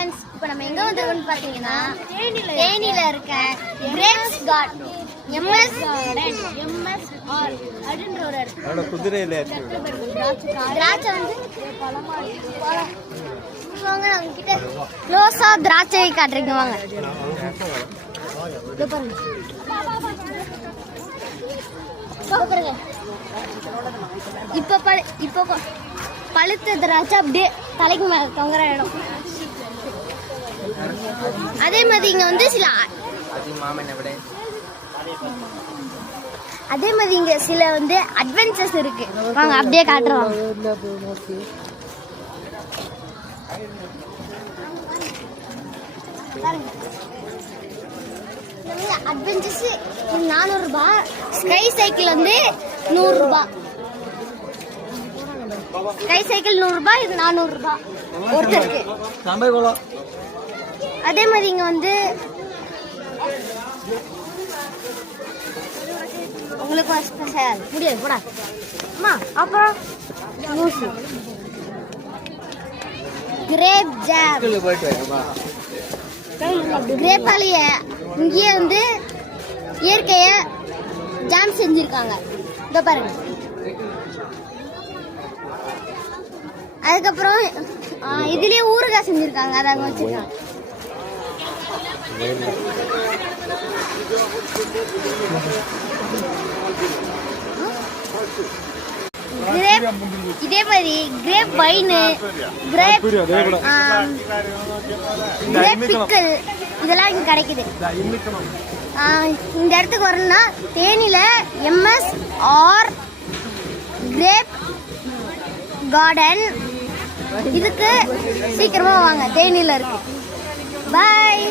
Friends, இப்போ நம்ம எங்க வந்திருக்கோம்னு பாத்தீங்கன்னா தேனியில இருக்க கிரேப்ஸ் கார்டன் MSR அப்படின்ற ஒரு இடத்துல குதிரையில திராட்சை வந்து வாங்க, நம்ம கிட்ட க்ளோஸா திராட்சை காட்டுறீங்க வாங்க. இதோ பாருங்க. பாருங்க, இப்போ பழுத்த திராட்சை அப்படியே தலைக்கு மேல தொங்குற இடம். அதே மாதிரி இங்க வந்து சில வந்து அட்வென்ச்சர்ஸ் இருக்கு. வாங்க அப்படியே காட்டுறோம். அட்வென்ச்சர்ஸ் 400 ரூபாய், ஸ்கை சைக்கிள் வந்து 100 ரூபாய். ஸ்கை சைக்கிள் 100 ரூபாய், இது 400 ரூபாய் ஒருத்தருக்கு. அதே மாதிரி இங்க வந்து உங்களுக்கு ஸ்பெஷல் முடியாது போடா அம்மா. அப்புறம் கிரேப் ஜாம், கிரேப்பாலேய இங்கேயே வந்து இயற்கைய ஜாம் செஞ்சிருக்காங்க. இதோ பாருங்க. அதுக்கப்புறம் இதுலயே ஊறுகாய் செஞ்சிருக்காங்க, அதை அங்க வச்சிருக்காங்க. இதே மாதிரி கிரேப் வைன், கிரேப் பிக்கல் இதெல்லாம் இங்க கிடைக்குது. இந்த இடத்துக்கு வரணும்னா தேனியில MSR கிரேப் கார்டன், இதுக்கு சீக்கிரமா வாங்க, தேனியில இருக்கு. பாய்.